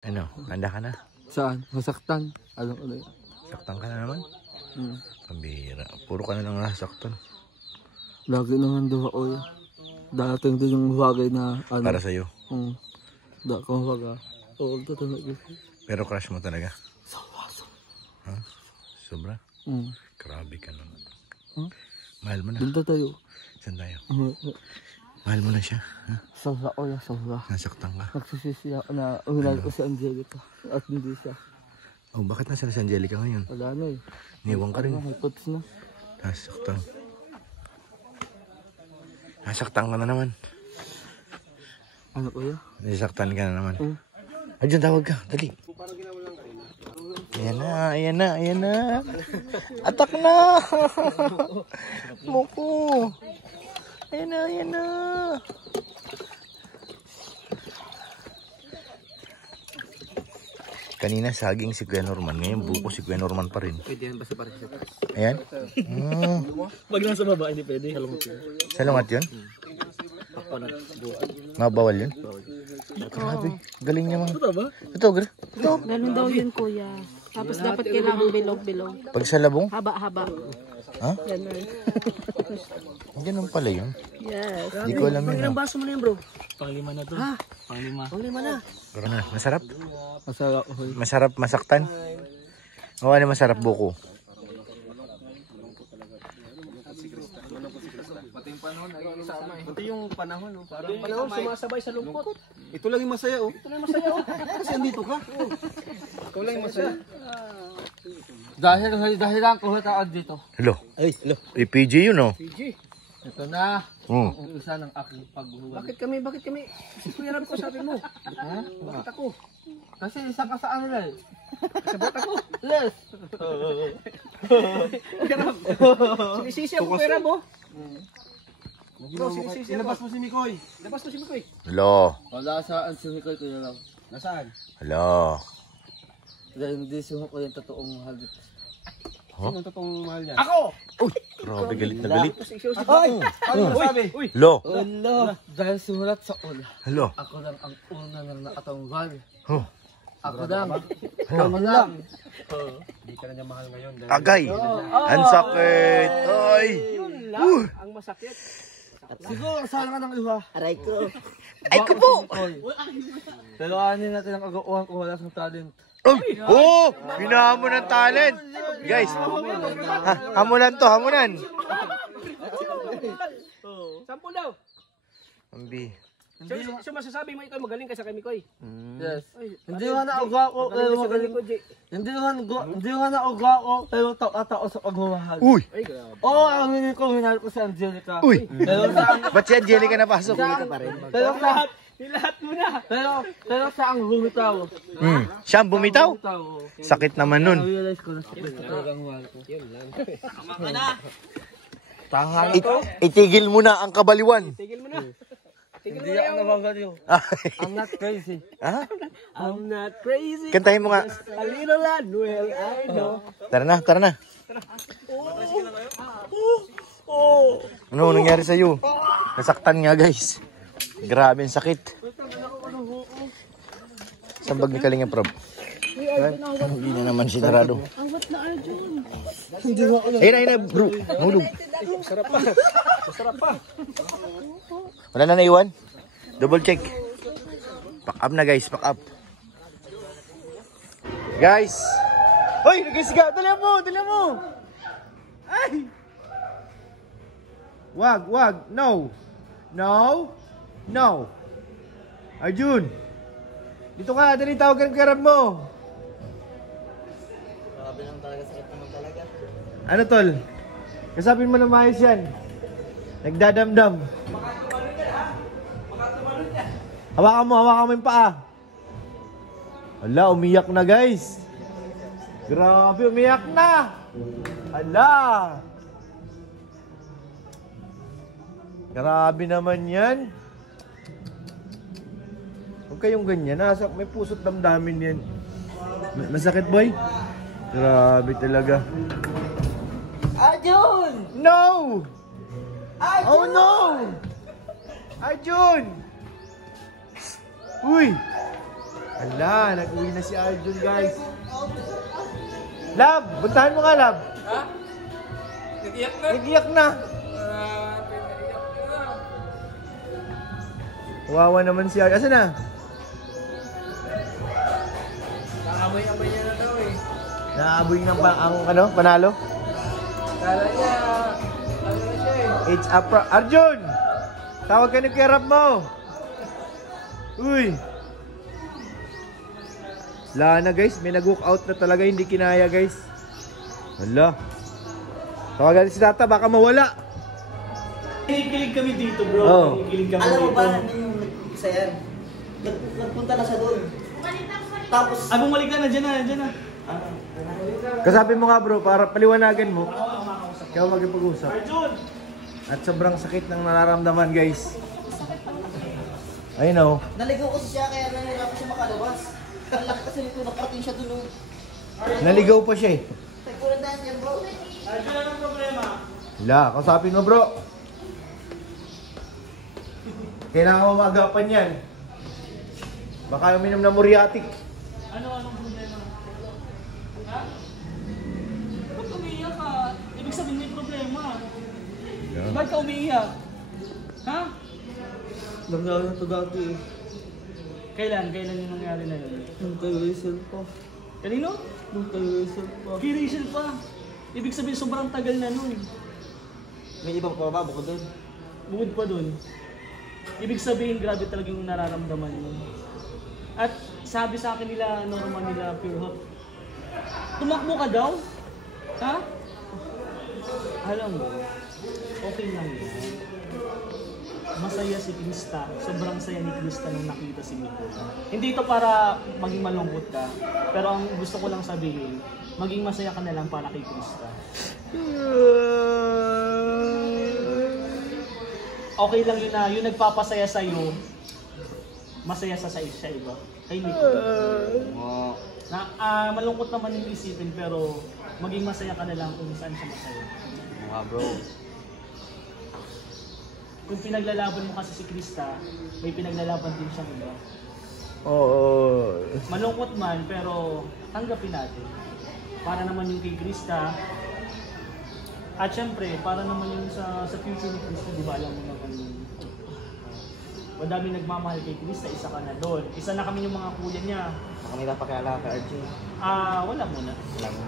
Ano? Handa ka na? Saan? Masaktan. Alam ko na yun. Saktan ka na naman? Pambira. Puro ka na lang nasaktan. Lagi naman daw ako yun. Dating din yung bagay na ano. Para sa'yo? Da ko baga. Oo, ito talaga. Pero crush mo talaga? Sobra. Ha? Sobra? Grabe ka naman. Mahal mo na. Dito tayo. Saan tayo? Mahal mo na siya? Ha? Sobra ko yan, sobra. Nasaktan ka? Nagsisisi ako na umilag ko si Angelica. At hindi siya. Oh, bakit nasa si Angelica ngayon? Wala na eh. Niwang ka rin. May puts na. Nasaktan. Nasaktan ka na naman. Ano ko yan? Nasaktan ka na naman. Ayun, tawag ka. Dali. Ayan na, ayan na, ayan na. Atak na! Muko! Ayan na, ayan na. Kanina saging si Kuya Norman. Ngayon buko si Kuya Norman pa rin. Pwede yan basta para sa taas. Ayan. Pag nasa baba, hindi pwede. Salungat yun? Mabawal yun? Grabe. Galing niya mga. Ito ba? Ito, ito. Ganun daw yun, kuya. Tapos dapat kailangan bilog-bilog. Pag sa labong? Haba-haba. Ha? Ganun. Ganun pala yun. Yes. Hindi ko alam yun. Ilang baso mo na yan, bro? Panglima na to. Ha? Panglima na. Pero na, masarap? Masarap. Masarap masaktan? O ano masarap buko? Pati yung panahon, nag-iisama eh. Pati yung panahon, parang panahon sumasabay sa lungkot. Ito lang yung masaya, oh. Ito lang yung masaya, oh. Kasi andito ka. Ikaw lang yung masaya. Dahil lang ko taon dito. Hello? Ay, hello. PG yun, oh. PG. Ito na. Ang isa ng aking pagbuhugan. Bakit kami? Si Kuya Rab ko sabi mo. Ha? Bakit ako? Kasi isa ka sa ano lang. Sabot ako. Les. Kuya Rab. Sinisisi ako Kuya Rab, oh. Ilabas mo si Mikoy. Hello? Wala saan si Mikoy, Kuya Rab. Nasaan? Hello? Dahil hindi si Mikoy yung totoong mahal dito. Huh? Sino totoong mahal niya? Ako! Uy! Grabe, galit na galit. Ay! Ano sabi? Hello? Hello! Dahil simulat sa ula, Hello? ako lang ang una na nakatanggal. Oh. Ako lang. Ako lang. Hindi ka na niya mahal ngayon. Agay! Ang sakit! Ay! Yun lang ang masakit. Siguro, saan ka ng iba? Aray ko. Ay ko po! Pero anin natin ang agawan ko wala sa talent. Oh! Hinahamon ng talent! Guys, hamunan to, hamunan! Sampul daw. Ambi. So masasabi mo ikaw magaling ka sa kay Mikoy. Yes. Hindi nga na agawa ko, pero magaling ko. Hindi nga na agawa ko, pero tao sa pagmamahal. Uy! Oo, aminin ko, minahal ko si Angelica. Uy! Pero sa Ba't si Angelica napasok? pero sa Lahat mo na. pero sa ang bumitaw. Siya ang bumitaw? Sakit naman nun. Realize ko na sakit sa talagang mahal ko. Itigil mo na ang kabaliwan. Tigil mo na. Hindi ako nababaliw. I'm not crazy. Ha? I'm not crazy. Kantahin mo nga. A little Anuel, I know. Tara na, tara na. Ano nangyari sa'yo? Nasaktan nga guys. Grabe ang sakit. Saan bag ni Kalinga Prob? Hindi na naman sinarado. Awat na Arjun. Ayun na bro. Nahulog. Masarap pa. Wala na naiwan? Double check. Pack up na guys, pack up. Guys! Hoy! Nagkisiga! Dali mo! Ay! Wag! No! Arjun! Dito ka! Dali tawagan ang karab mo! Grabe lang talaga, sakit naman talaga. Ano tol? Kasapin mo na maayos yan. Nagdadamdam. Hawakan mo yung paa. Ala, umiyak na guys. Grabe, umiyak na. Ala. Grabe naman yan. Huwag kayong ganyan. May puso't damdamin yan. Masakit boy? Grabe talaga. Arjun! No! Oh no! Arjun! Uy! Ala, nag-uwi na si Arjun, guys. Lab, buntahan mo nga, Lab. Ha? Nag-iyak na? Nag-iyak na. Wawa naman si Arjun. Asan na? Nakamoy-amoy niya na daw eh. Naaboy ng panalo? Kala niya, ano na siya eh. It's up. Arjun! Tawag ka ni Kuya Rap mo. Uy! Wala na guys, may nag-walk out na talaga, hindi kinaya guys. Hala. Tawagan si Tata, baka mawala. Kinikilig kami dito, bro. Oo. Kinikilig kami Alam mo dito. ba, yung isa yan? Nagpunta na siya doon. Tapos, Bumalik na, nandiyan na, nandiyan na. Kasabi mo nga bro, para paliwanagan mo. Ikaw magpag-usap. Arjun! At sobrang sakit ng nararamdaman guys. I know. naligaw kasi siya, kaya nahihirapan siya makalabas. Ang laki kasi nito, nakarating siya doon. Naligaw pa siya eh. Tagpulandahan niya, bro. Arjun, anong problema? Hala, kausapin mo bro. Kailangan mo magapan yan. Baka uminom na muriatic. Anong problema? Ha? Ba't umiiyak ka? Ibig sabihin may problema. Ba't ka umiiyak? Ha? Nagdawin na ito dati eh. Kailan? Kailan yung nangyari na yun? Nung kay Rachel pa. Kanino? Nung kay Rachel pa. Kay Rachel pa. Ibig sabihin sobrang tagal na nun. May ibang pa ba bukod doon? Bukod pa dun. Ibig sabihin grabe talaga yung nararamdaman mo. At sabi sa akin nila, normal nila, pure hope. Tumakbo ka daw? Ha? Alam mo, okay lang yan. Masaya si Krista. Sobrang saya ni Krista nung nakita si Miko. Hindi ito para maging malungkot ka. Pero ang gusto ko lang sabihin, maging masaya ka na lang para kay Krista. Okay lang yun na, yung nagpapasaya sa'yo, masaya sa iba. Kay Miko. Malungkot naman yung isipin, pero maging masaya ka na lang kung saan siya masaya. Mga bro. Kung pinaglalaban mo kasi si Krista, may pinaglalaban din siyang iba. Oo. Malungkot man, pero tanggapin natin. Para naman yung kay Krista. At syempre, para naman yung sa future ni Krista, di ba alam mo naman yung madami nagmamahal kay Krista, isa ka na doon. Isa na kami yung mga kuya niya. Baka may napakilala ka, Arjun. Wala muna. Alam mo.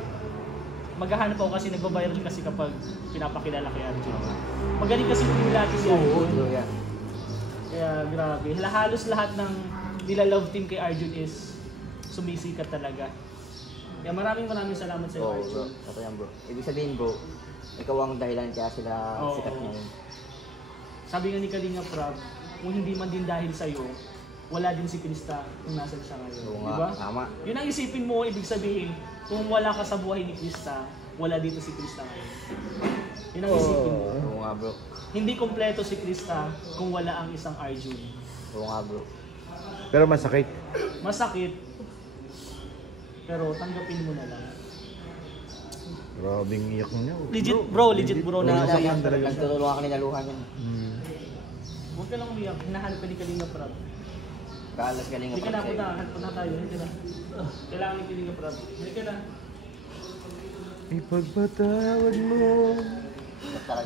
Maghahanap ako kasi nagbabiral kasi kapag pinapakilala kay Arjun. Magaling kasi kumilati si Arjun. yan. Kaya grabe. Halos lahat ng nila love team kay Arjun is sumisikat talaga. Kaya maraming salamat sa iyo, Oo, bro. Arjun. Ito yan, bro. Ibig sabihin, bro, ikaw ang dahilan kaya sila Oo. sikat ngayon. Sabi nga ni Kalinga Prab, kung hindi man din dahil sa iyo, wala din si Krista kung nasan siya ngayon. Oo Di nga, ba? tama. Yun ang isipin mo, ibig sabihin, kung wala ka sa buhay ni Krista, wala dito si Krista ngayon. Yun ang isipin mo. Oo nga, bro. Hindi kompleto si Krista kung wala ang isang Arjun. Oo nga, bro. Pero masakit. Masakit, pero tanggapin mo na lang. Grabing iyak niya. Legit bro na Nasaktan talaga siya. Nagtutulungan ka ni Naluhan yan. Huwag ka lang umiyak, hinahanap ka ni Kalinga Prab. Kaalas galing Hindi ka na punta, hanap na tayo, hindi ka na. Kailangan ni Kalinga Prab. Hindi ka na. Ipagpatawad mo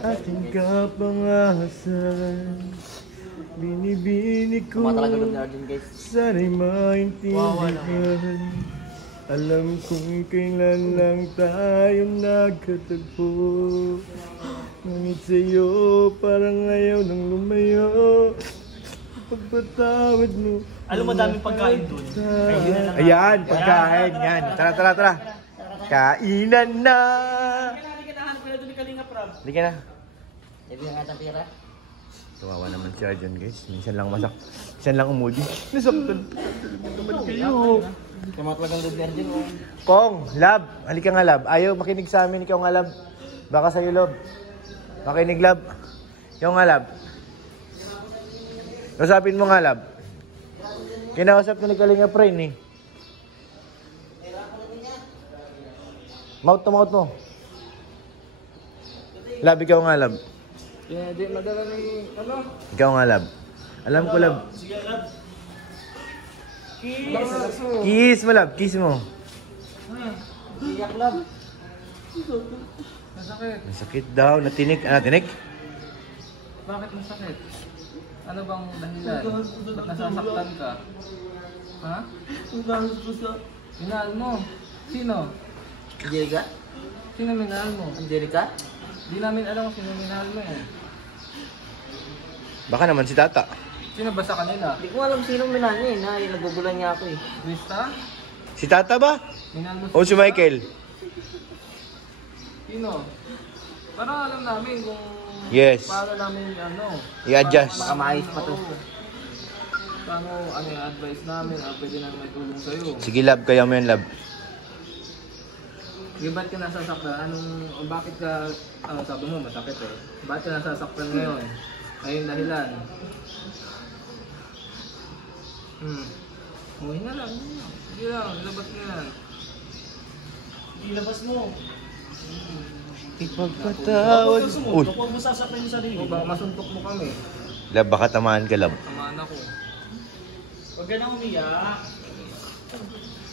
aking kapangasan. Binibini ko Tumatalaga doon ni Arjun, guys. sana'y maintindihan. Alam kong kailan lang tayo nagkatagpo. Ngunit sa'yo parang ayaw nang lumayo. Pagpatawad mo. Alam mo, daming pagkain dun. Kainin na lang. Ayan, pagkain. Yan. Tara. Kainan na. Hindi ka na, hanap ka na doon ni Kalinga Prab. Hindi ka na. Sabi nga ng pira. Kawawa naman si Arjun guys. Minsan lang umudi. Nasaktan. Naman kayo. Tumatalagang doon ni Arjun. Pong, Lab. Halika nga Lab. Ayaw makinig sa amin. Ikaw nga Lab. Baka sa'yo Lab. Makinig Lab. Ikaw nga Lab. Kasapin mo nga Lab. Kinausap ko ni Kalinga Prain eh. Mouth to mouth mo. Lab, ikaw nga Lab. Yeah, di madala ni, Ikaw nga Lab. Alam ko Lab. Sige, Lab. Kiss mo, love. Kiss mo. Iyak lang. Masakit. Masakit daw. Natinik. Ah, tinik? Bakit masakit? Ano bang dahilan? Ba't nasasaktan ka? Ha? Minahal mo. Sino? Angelica? Sino minahal mo? Angelica? Di namin alam kung sino minahal mo eh. Baka naman si Tata. Sino ba sa kanila? Hindi ko alam sinong minahal niya eh. Nagbubulan niya ako eh. Krista? Si Tata ba? Minahal mo O si Michael? Sino? Para alam namin kung Yes. paano namin ano. I-adjust. Baka maayos pa to. Paano ano yung advice namin? Pwede namin may tulong sa'yo. Sige, love. Kaya mo yan, love. Sige, ba't ka nasasaktan? Bakit ka, sabi mo masakit eh. Bakit ka nasasaktan ngayon? Ayun dahilan. Uwi na lang. Sige lang, labas na yan. Ilabas mo. Ipagpatawad. Uy. Huwag mo sasaktan yung sarili. O baka masuntok mo kami. Love, baka tamaan ka, love. Tamaan ako. Huwag ka na umiyak.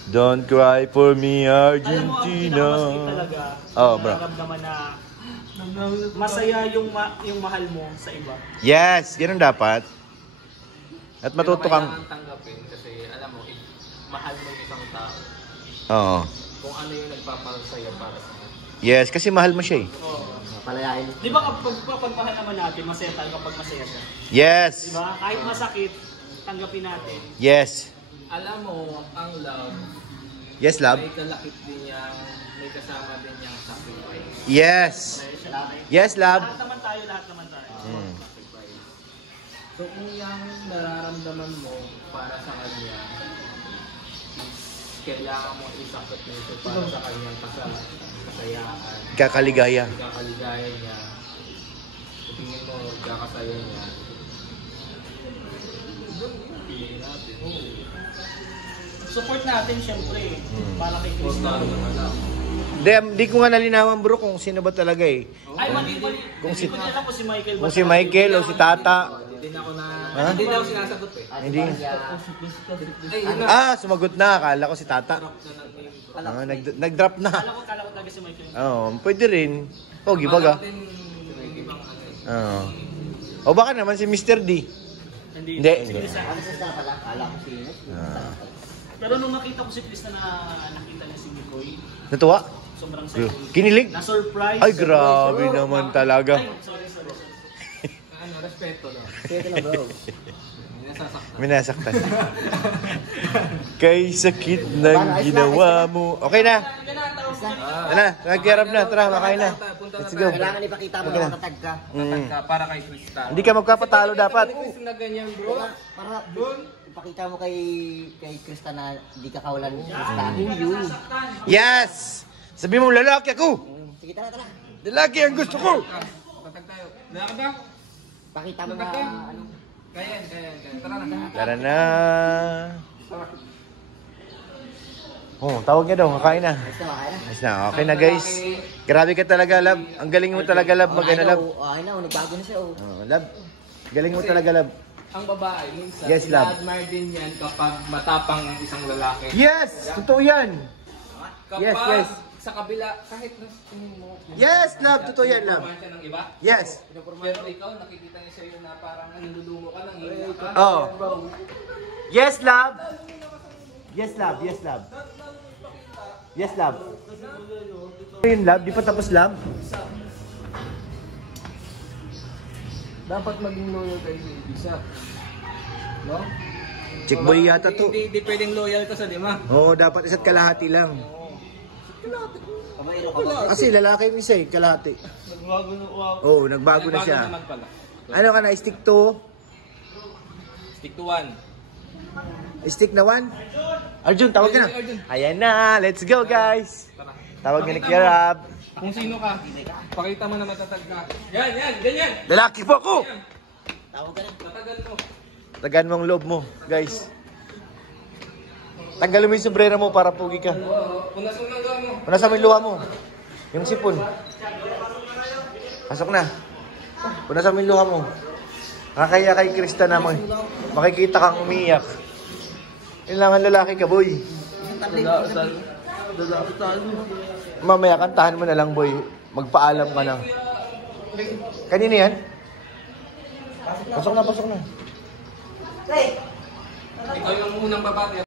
Don't cry for me, Alam mo, ang Argentina. pinakamasakit talaga, Oh, bro. nararamdaman na masaya yung mahal mo sa iba. Yes, ganun dapat. At matuto kang... Pero kailangan tanggapin kasi alam mo, mahal mo yung isang tao. Oo. Kung ano yung nagpapasaya para sa kanya. Yes, kasi mahal mo siya eh. Palayain. Di ba kapag pagmahal naman natin, masaya tayo kapag masaya siya? Yes. Di ba? Kahit masakit, tanggapin natin. Yes. Alam mo, ang love, Yes, love. may kalakip din niyang, may kasama din niyang sacrifice. Yes. Yes, love. Lahat naman tayo. Sacrifice. So kung yung nararamdaman mo para sa kanya, kailangan mo isakripisyo para sa kanyang kasayaan. Kakaligaya. Kakaligaya niya. Tingin mo, kakasaya niya. Doon yun, piliin natin. Support natin syempre. Para kay Huwag Krista. na alam. Di ko nga nalinawan bro kung sino ba talaga eh. Ay, hindi ko alam kung si Michael ba. Kung si Michael o si Tata. Hindi na ako na... Ha? Hindi na ako sinasagot eh. Hindi. Ay, yun na. Sumagot na. Akala ko si Tata. Nag-drop na. Kala ko talaga si Michael. Oo, pwede rin. Pogi baga. Oo. O baka naman si Mr. D. Hindi. Hindi. Si Krista. Krista pala. Kala ko sino. Pero nung nakita ko si Krista na nakita niya si Mikoy, Natuwa? sobrang saya. Kinilig? Na-surprise. Ay, grabe naman talaga. Ay, sorry. Ano, respeto no? Sige lang bro. Hindi nasasaktan. Minasaktan. Kay sakit ng ginawa mo. Okay na. Tara, nag-gear up na. Tara, makain na. Let's go. Kailangan ipakita mo na matatag ka. Tatag ka para kay Krista. Hindi ka magkapatalo dapat. Krista na ganyan bro. Para ipakita mo kay Krista na hindi ka kawalan ni Krista. Yun. Yes! Sabi mo, lalaki ako. Sige, tara. Lalaki ang gusto ko. Tatag tayo. Lalaki ba? Pakita mo na ano. Kaya. Tara na. Tara na. Oh, tawag niya daw. Kakain na. Basta makaya. Ayos na. Okay na guys. Grabe ka talaga, love. Ang galing mo talaga, love. Magana, love. Ay na, nagbago na siya oh. Love. Galing mo talaga, love. Ang babae, minsan, Yes, love. ina-admire din yan kapag matapang ang isang lalaki. Yes! Totoo yan. Kapag Yes. sa kabila, kahit na tingin mo, Yes, love. Totoo yan, love. siya ng iba, Yes. pero ikaw, nakikita niya sa'yo na parang nilulumo ka ng iba ka. Oh. Yes, love. Yes, love. Yes, love. Yes, love. Yun, love. Di pa tapos, love. Dapat maging loyal kayo sa isa. No? Chick boy yata to. Hindi pwedeng loyal ka sa lima. Oo, dapat isa't kalahati lang. Kamayro ka ba? Kasi lalaki yung isa eh, kalahati. Nagbago na. Wow. Oo, nagbago na siya. naman pala. Ano ka na, stick to? Stick to one. Stick na one? Arjun, tawag ka na. Arjun. Ayan na, let's go guys. Tara. Tawag ka ni Kirab. Kung sino ka, pakita mo na matatag ka. Yan, ganyan. Lalaki po ako! Tawag ka na. Tatagal mo. Tagan mo ang loob mo, guys. Tanggalin mo yung sombrero mo para pugi ka. Punas mo lang mo. Punasan mo yung luha mo. Yung sipon. Pasok na. Punasan mo yung luha mo. Nakakaya kay Krista na mo. Makikita kang umiiyak. Kailangan lalaki ka, boy. Mamaya kantahan mo na lang, boy. Magpaalam ka na. Kanina yan? Pasok na, pasok na. Ikaw yung unang babati.